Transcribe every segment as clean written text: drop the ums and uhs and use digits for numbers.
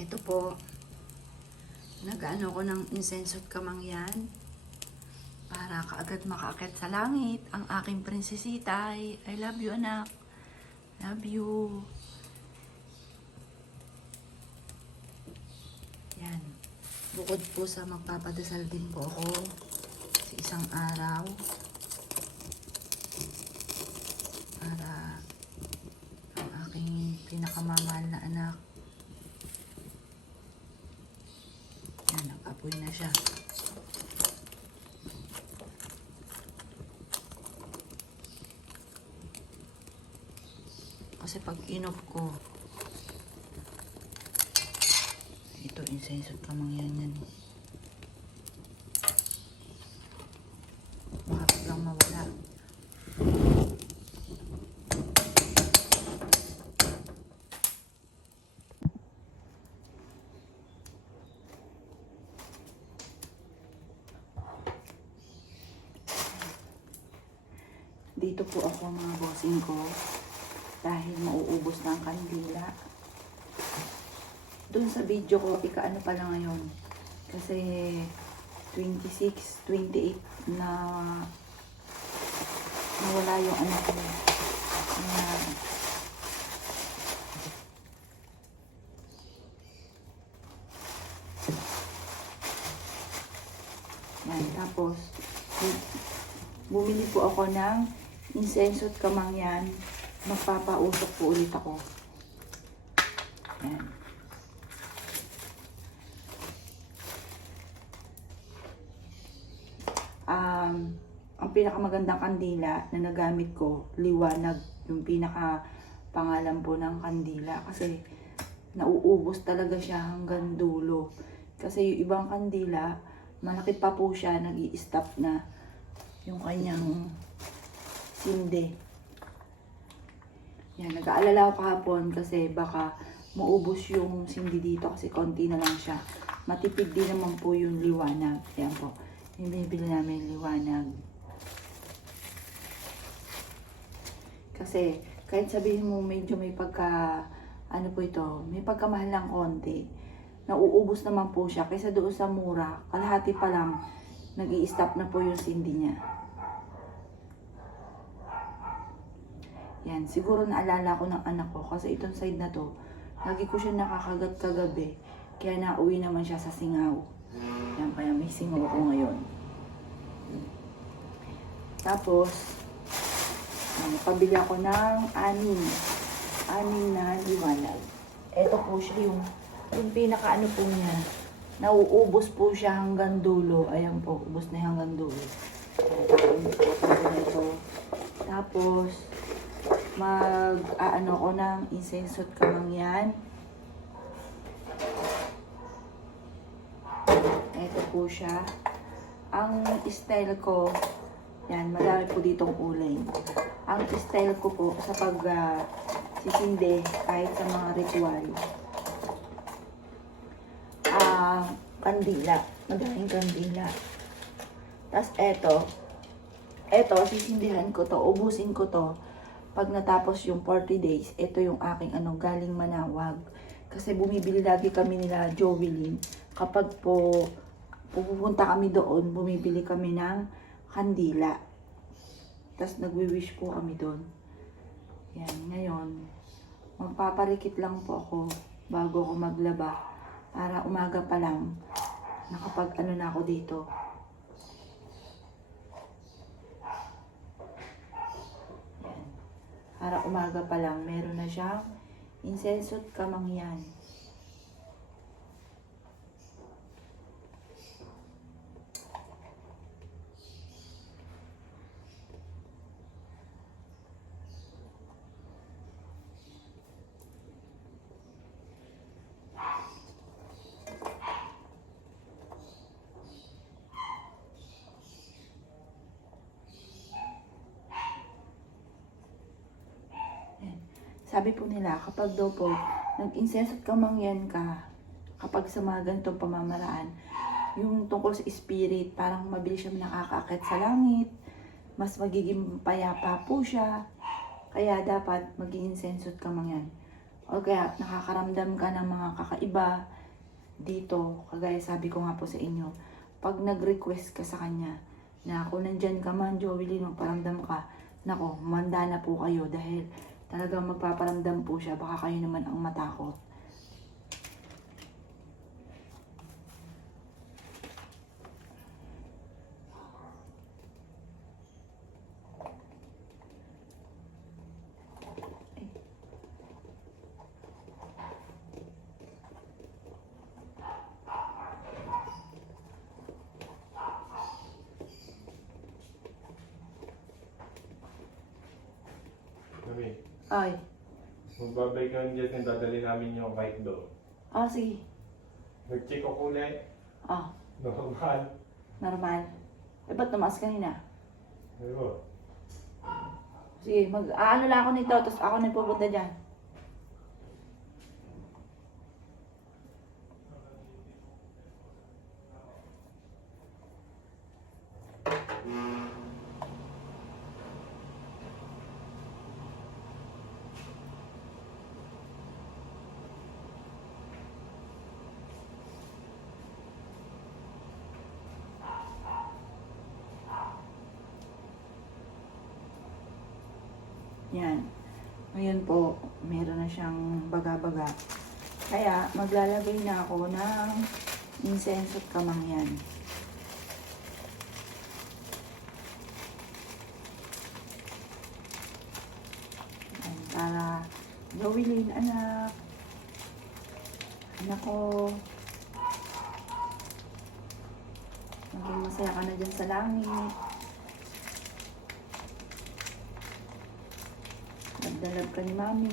Ito po, nag-ano ko ng insenso at kamangyan para kaagad makaakyat sa langit ang aking prinsesita. I love you, anak. Love you. Yan. Bukod po sa magpapadasal din po ako sa isang araw para ang aking pinakamamahal na anak. Yan, nag-apoy na siya. Kasi pag inop ko, ito, insenso at kamangyan yan. Bakit lang mawala. Dito po ako mga bossing ko dahil mauubos na ang kandila. Doon sa video ko, ika-ano pala ngayon. Kasi 26, 28 na nawala yung anak ko. Yan, tapos bumili po ako ng insenso at kamangyan. Magpapausok po ulit ako. Yan. Ang pinakamagandang kandila na nagamit ko, liwanag, yung pinaka pangalan po ng kandila. Kasi nauubos talaga siya hanggang dulo. Kasi yung ibang kandila, malaki pa po siya, nag-i-stop na yung kanyang sindi. Yan, nag-aalala ako kahapon kasi baka maubos yung sindi dito kasi konti na lang siya. Matipid din naman po yung liwanag. Yan po, yung binibili namin liwanag. Kasi kahit sabihin mo medyo may pagka, ano po ito, may pagkamahal ng konti, nauubos naman po siya. Kaysa doon sa mura, kalahati pa lang, nag-i-stop na po yung sindi niya. Yan, siguro naalala ko ng anak ko kasi itong side na to, lagi ko siya nakakagat kagabi. Kaya nauwi naman siya sa singaw. Yan, kaya may singaw ko ngayon. Tapos, pabili ako ng anim na liwanag. Ito po siya yung pinaka-ano po niya. Nauubos po siya hanggang dulo. Ayan po, ubos na hanggang dulo. Tapos, mag-aano ko ng insenso at kamangyan. Ito po siya. Ang style ko, yan, madami po ditong uling. Ang style ko po sa sisindi kahit sa mga ritual, kandila, madaming kandila. Tapos eto, sisindihan ko to, ubusin ko to. Pag natapos yung 40 days, ito yung aking galing Manawag. Kasi bumibili lagi kami nila Jovelyn. Kapag po pupunta kami doon, bumibili kami ng kandila. Tapos nagwi-wish po kami doon. Yan, ngayon, magpaparikit lang po ako bago ako maglaba. Para umaga pa lang, nakapag-ano na ako dito. Yan. Para umaga pa lang, meron na siyang insenso at kamangyan. Sabi po nila, kapag daw po nag-insenso at kamangyan ka, kapag sa mga ganitong pamamaraan, yung tungkol sa spirit, parang mabilis siya nakakaakit sa langit, mas magiging payapa po siya. Kaya dapat mag-i-insenso at kamangyan. O kaya nakakaramdam ka ng mga kakaiba dito, kagaya sabi ko nga po sa inyo, pag nag-request ka sa kanya na kung nandyan ka man, Jovelyn, magparamdam ka, nako, manda na po kayo dahil talagang magpaparamdam po siya, baka kayo naman ang matakot. Mami, Ay, magbabay ka dyan and dadali namin yung bike doon. sige. Nag-check ako ulit. Normal. Normal. Ba't tumaas kanina? Diba? Sige, ano lang ako nito, tapos ako na pupunta dyan. Yan. Ngayon po, meron na siyang baga-baga. Kaya, maglalagay na ako ng incense at kamangyan. Yan, para Jovelyn, anak. Anak ko. Maging masaya ka na dyan sa langit. Nagdalab ka ni Mami.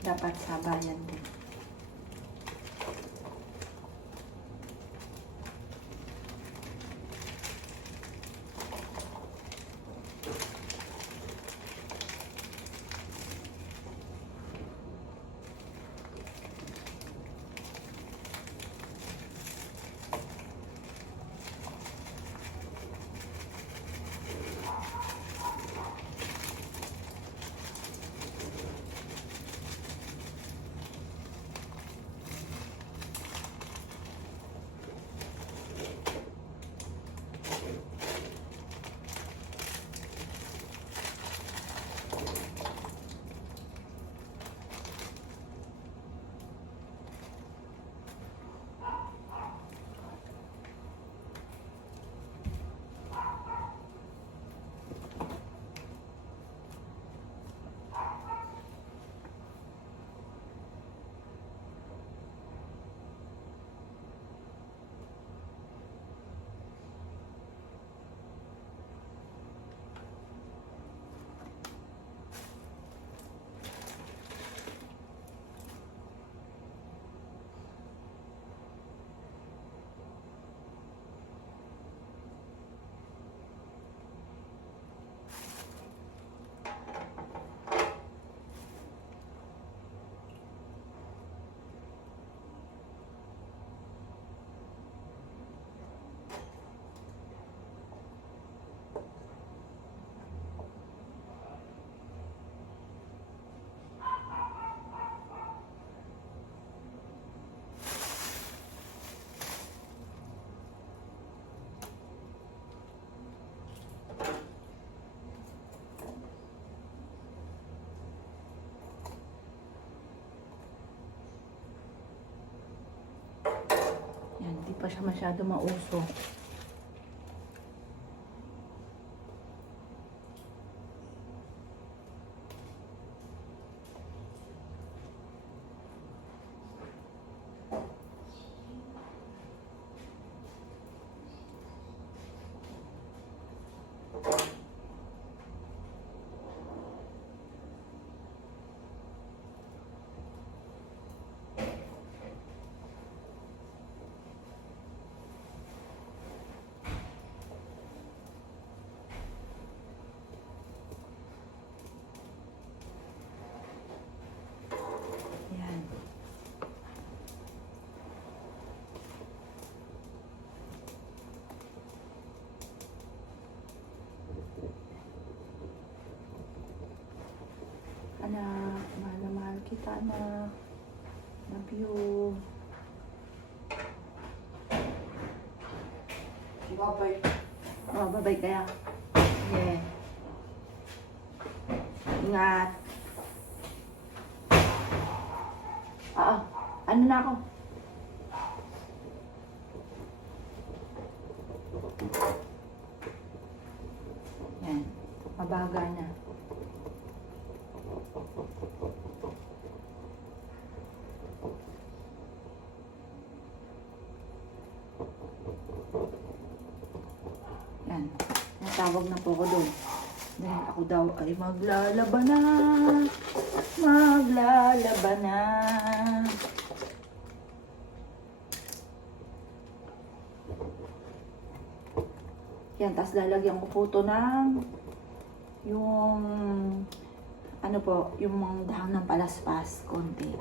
Dapat sabayan din. Yan, di pa siya masyado mausok. ka na. Love you. Babay. Oh, babay kaya. Yeah. Ingat. Ano na ako? Yan. Mabaga na. Yan. Natawag na po ko doon. Dahil ako daw ay maglalaban na. Maglalaban na. Yan, tapos lalagyan ko po ito ng yung ano po, yung mga dahon ng palaspas, konti.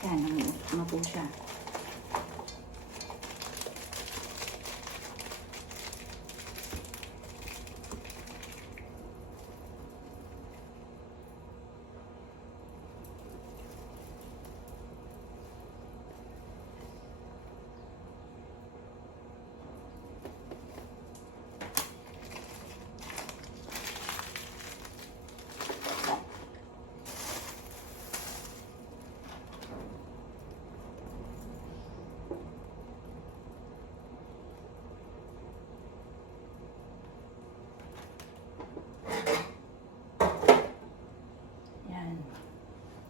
Yan, ano po siya. Yan.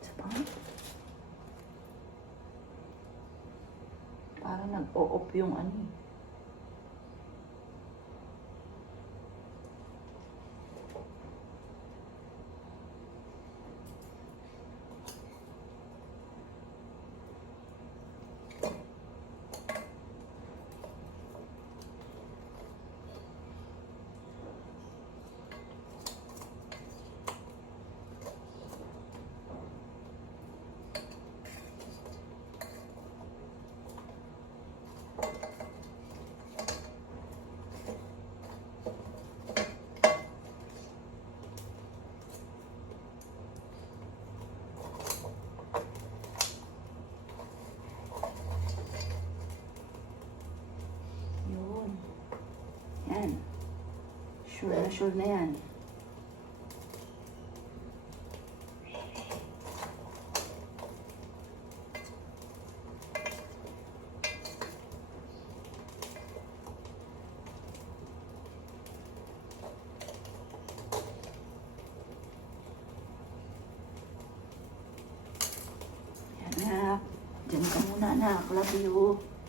Isa pa. Parang nag-o-off yung ano eh. Yun. Yan. Sure na yan. Yan, anak. Diyan ka muna, anak. Love you.